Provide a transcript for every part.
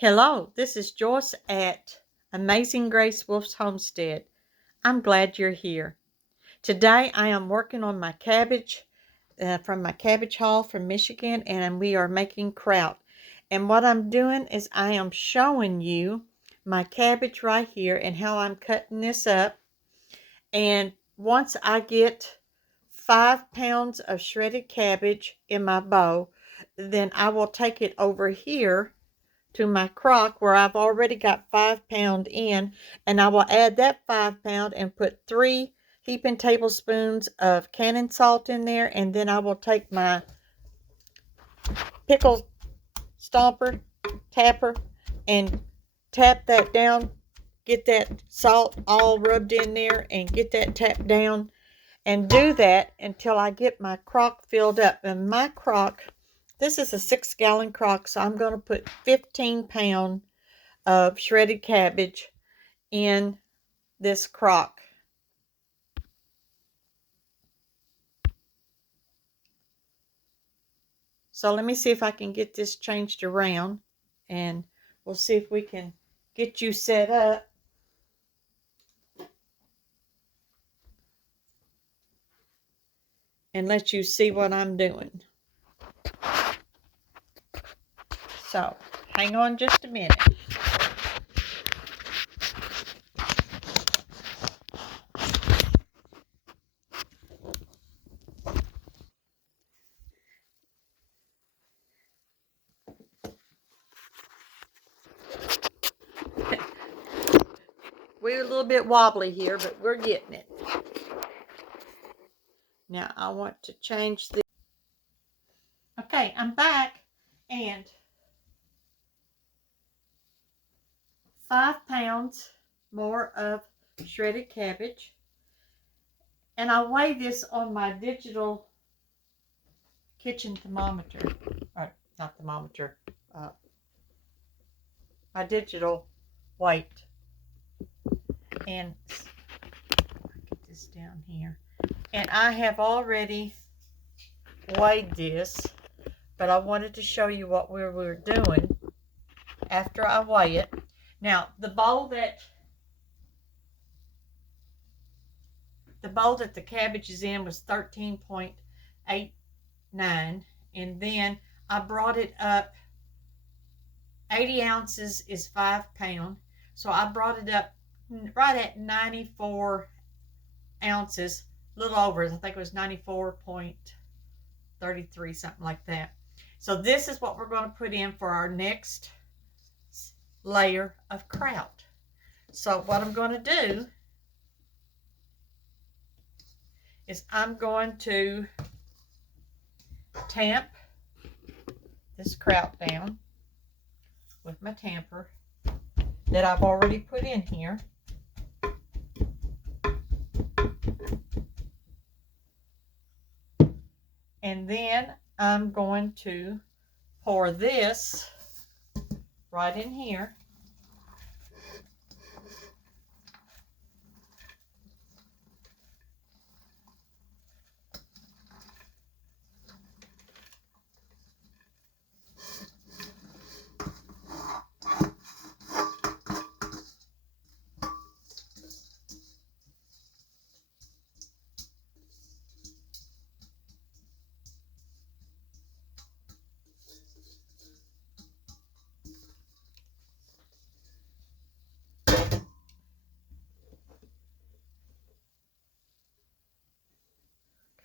Hello, this is Joyce at Amazing Grace Wolf's Homestead. I'm glad you're here. Today I am working on my cabbage from my cabbage haul from Michigan, and we are making kraut. And what I'm doing is I am showing you my cabbage right here and how I'm cutting this up. And once I get 5 pounds of shredded cabbage in my bowl, then I will take it over here to my crock where I've already got 5 pound in, and I will add that 5 pound and put 3 heaping tablespoons of cannon salt in there, and then I will take my pickle stomper, tapper, and tap that down, get that salt all rubbed in there and get that tapped down, and do that until I get my crock filled up. And my crock, this is a 6-gallon crock, so I'm going to put 15 pound of shredded cabbage in this crock. So let me see if I can get this changed around, and we'll see if we can get you set up. And let you see what I'm doing. So hang on just a minute. We're a little bit wobbly here, but we're getting it. Now I want to change the... Okay, I'm back, and 5 pounds more of shredded cabbage. And I weigh this on my digital kitchen thermometer. Or not thermometer. My digital weight. And get this down here. And I have already weighed this, but I wanted to show you what we were doing after I weigh it. Now, the bowl that the cabbage is in was 13.89, and then I brought it up. 80 ounces is 5 pounds, so I brought it up right at 94 ounces, a little over. I think it was 94.33, something like that. So this is what we're going to put in for our next layer of kraut. So what I'm going to do is I'm going to tamp this kraut down with my tamper that I've already put in here. And then I'm going to pour this right in here.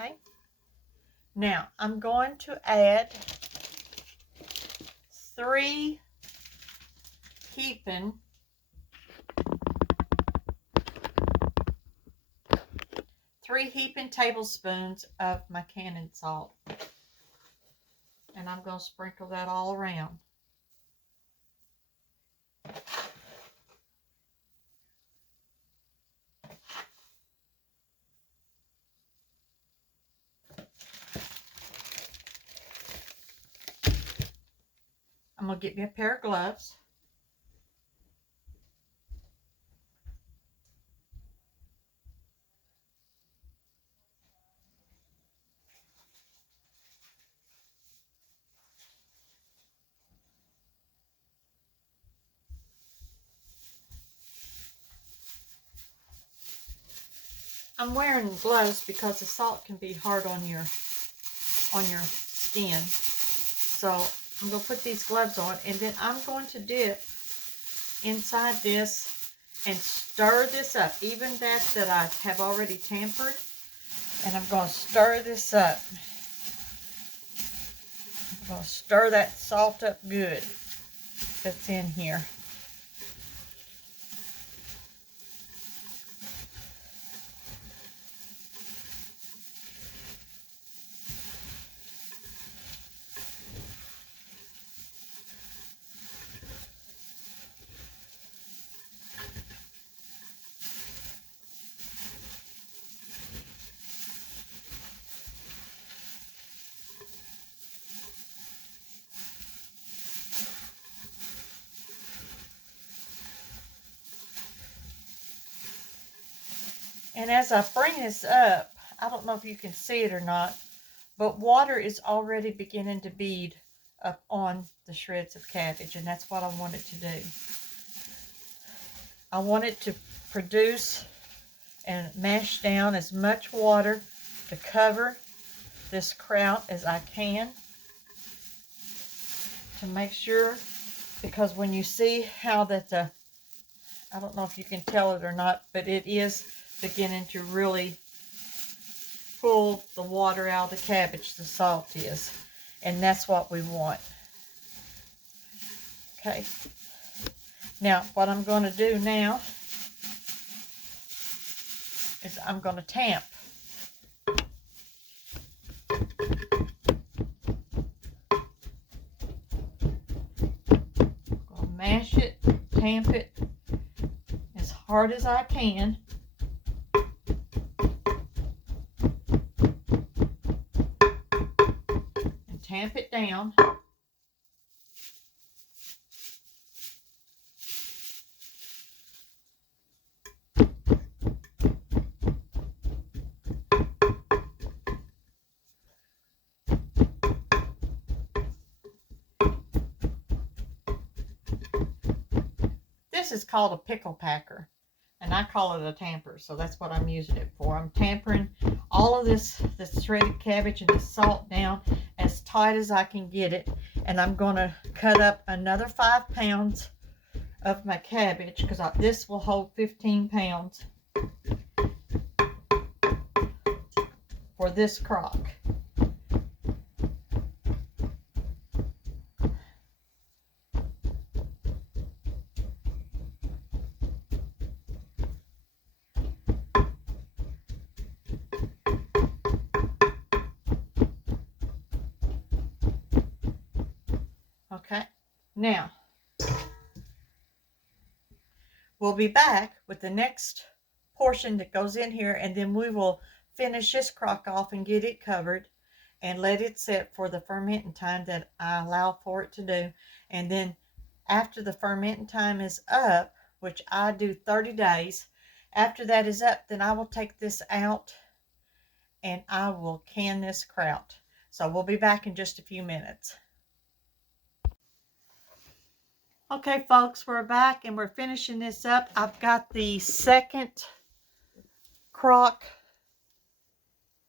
Okay. Now I'm going to add 3 heaping tablespoons of my cannon salt. And I'm going to sprinkle that all around. I'm going to get me a pair of gloves. I'm wearing gloves because the salt can be hard on your skin. So I'm going to put these gloves on, and then I'm going to dip inside this and stir this up, even that I have already tampered, and I'm going to stir this up. I'm going to stir that salt up good that's in here. And as I bring this up, I don't know if you can see it or not, but water is already beginning to bead up on the shreds of cabbage, and that's what I want it to do. I want it to produce and mash down as much water to cover this kraut as I can, to make sure, because when you see how that I don't know if you can tell it or not, but it is beginning to really pull the water out of the cabbage, the salt is, and that's what we want. Okay, now what I'm going to do now is I'm going to tamp. I'm going to mash it, tamp it as hard as I can. And tamp it down. This is called a pickle packer, and I call it a tamper, so that's what I'm using it for. I'm tampering all of this shredded cabbage and the salt down as tight as I can get it, and I'm going to cut up another 5 pounds of my cabbage, because this will hold 15 pounds for this crock. Okay, now we'll be back with the next portion that goes in here, and then we will finish this crock off and get it covered and let it sit for the fermenting time that I allow for it to do. And then after the fermenting time is up, which I do 30 days, after that is up, then I will take this out and I will can this kraut. So we'll be back in just a few minutes. Okay, folks, we're back and we're finishing this up. I've got the second crock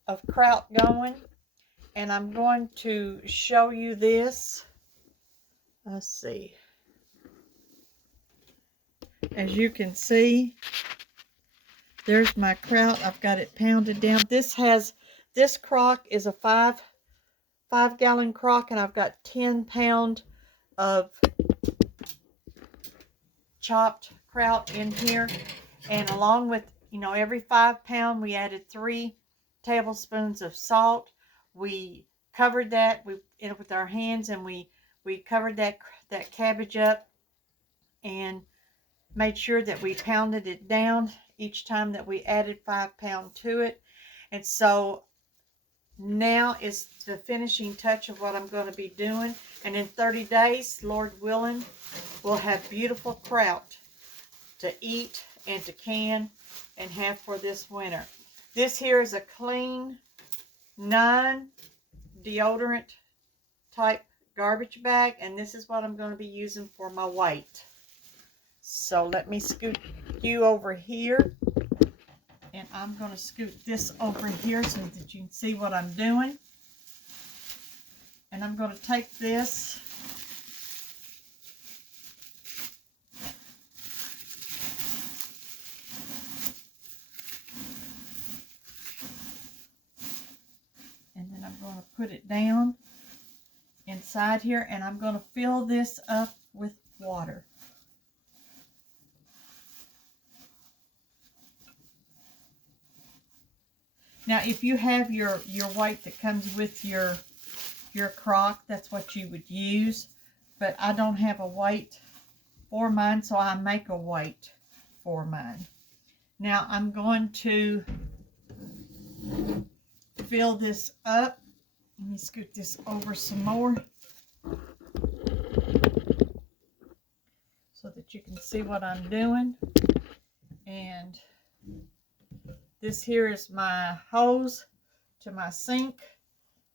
of kraut going, and I'm going to show you this. Let's see. As you can see, there's my kraut. I've got it pounded down. This crock is a 5-gallon crock, and I've got 10 pounds of chopped kraut in here, and along with, every 5 pounds we added 3 tablespoons of salt. We covered that with our hands, and we covered that cabbage up and made sure that we pounded it down each time that we added 5 pounds to it. And so now is the finishing touch of what I'm going to be doing, and in 30 days, Lord willing, we'll have beautiful kraut to eat and to can and have for this winter. This here is a clean, non-deodorant type garbage bag, and this is what I'm going to be using for my weight. So let me scoot you over here. And I'm going to scoot this over here so that you can see what I'm doing. And I'm going to take this and then I'm going to put it down inside here, and I'm going to fill this up with water. Now, if you have your weight that comes with your crock, that's what you would use. But I don't have a weight for mine, so I make a weight for mine. Now, I'm going to fill this up. Let me scoot this over some more so that you can see what I'm doing. And this here is my hose to my sink,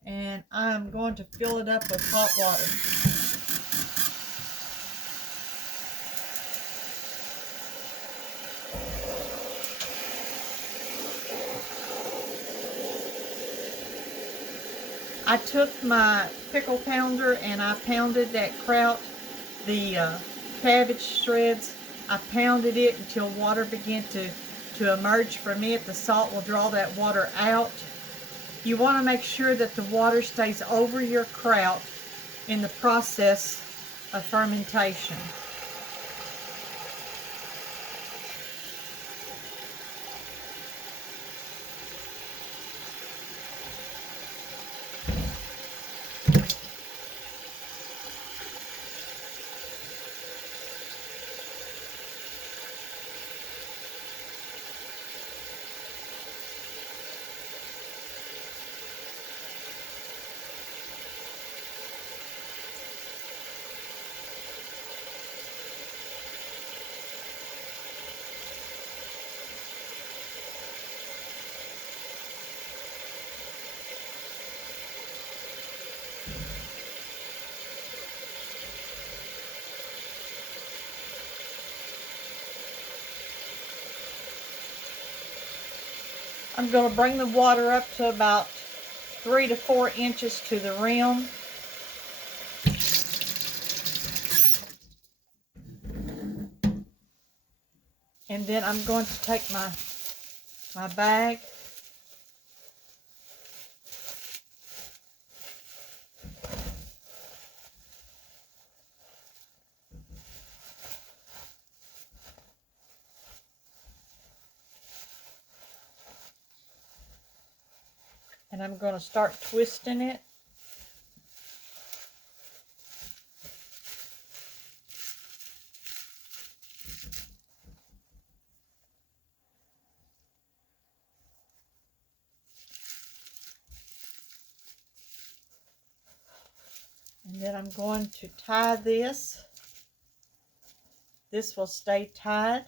and I'm going to fill it up with hot water. I took my pickle pounder and I pounded that kraut, the cabbage shreds. I pounded it until water began to emerge from it. The salt will draw that water out. You want to make sure that the water stays over your kraut in the process of fermentation. I'm going to bring the water up to about 3 to 4 inches to the rim. And then I'm going to take my bag and I'm going to start twisting it. And then I'm going to tie this. This will stay tied.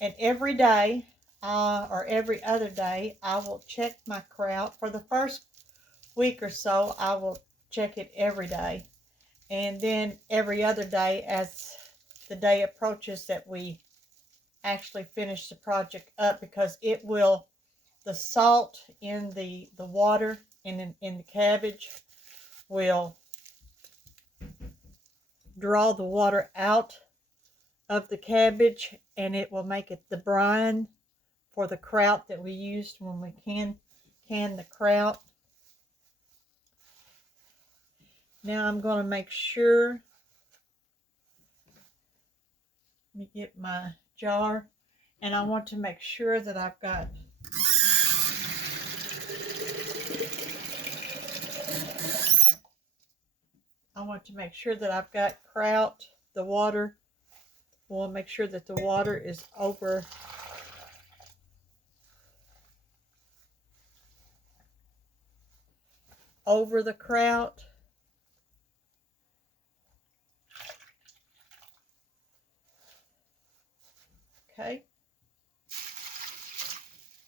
And every day, or every other day, I will check my kraut. For the first week or so, I will check it every day. And then every other day, as the day approaches that we actually finish the project up, because it will, the salt in the water and in the cabbage will draw the water out of the cabbage, and it will make it the brine for the kraut that we used when we can the kraut. Now I'm going to make sure, let me get my jar, and I want to make sure that I've got kraut, the water. We'll make sure that the water is over the kraut. Okay.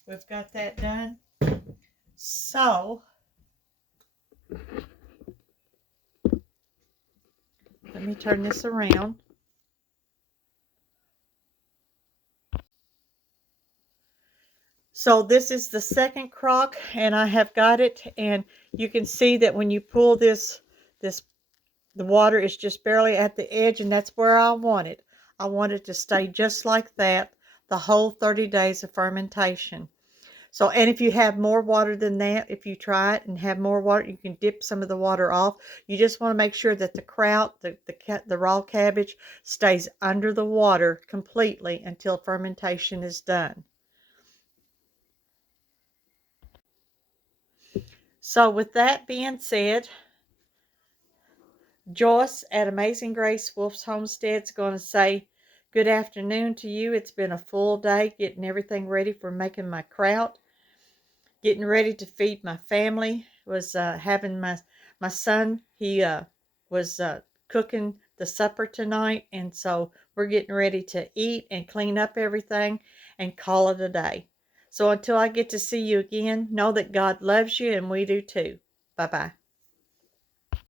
We've got that done. So, let me turn this around. So this is the second crock, and I have got it, and you can see that when you pull this, the water is just barely at the edge, and that's where I want it. I want it to stay just like that the whole 30 days of fermentation. So, and if you have more water than that, if you try it and have more water, you can dip some of the water off. You just want to make sure that the kraut, the raw cabbage, stays under the water completely until fermentation is done. So with that being said, Joyce at Amazing Grace Wolf's Homestead is going to say good afternoon to you. It's been a full day getting everything ready for making my kraut, getting ready to feed my family. Was having my son. He was cooking the supper tonight, and so we're getting ready to eat and clean up everything and call it a day. So until I get to see you again, know that God loves you and we do too. Bye bye.